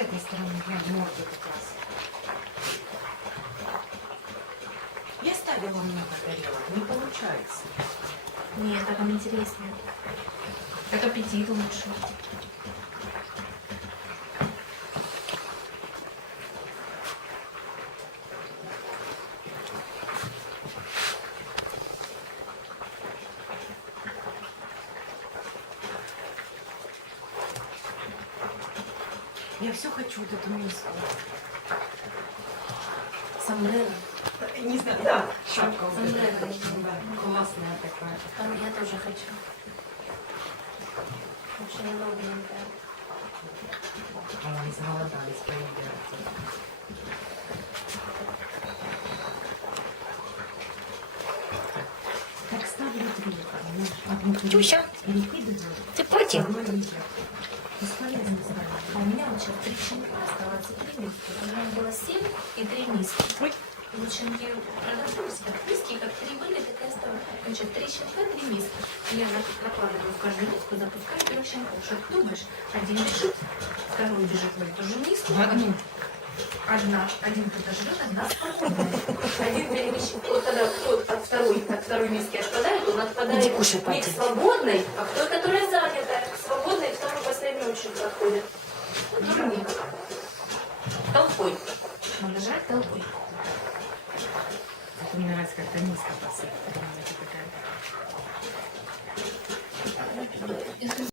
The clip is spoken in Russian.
этой стороны, глянь, морда как раз. Я ставила много тарелок, не получается. Нет, вам интереснее. Так аппетит лучше. Я все хочу вот эту миску. Сомбреро. Не знаю, да, шапка вот эта, да, классная такая. Там я тоже хочу. Очень удобненькая. Ой, понимаешь? Одну Тюся, ты против? Бесполезно ставить. А у меня вот сейчас три щенка оставаться, три миски. У меня было семь и три миски. Вот щенки разошлись, как миски, как три были, так и оставили. Значит, три щенка, три миски. Я на- накладываю в каждую миску, запускаю трех щенков. Что ты думаешь? Один бежит, второй бежит в эту же миску. В одну. Одна, один жрет, одна спокойная. Один перемещен. Вот когда тот от второй, от второй миски отпадает, он отпадает не свободной, а к той, которая занята. К свободной второй последний очень подходит. Вот тоже нет. Толпой. Надо жрать толпой. Мне нравится, как-то низко посыпать.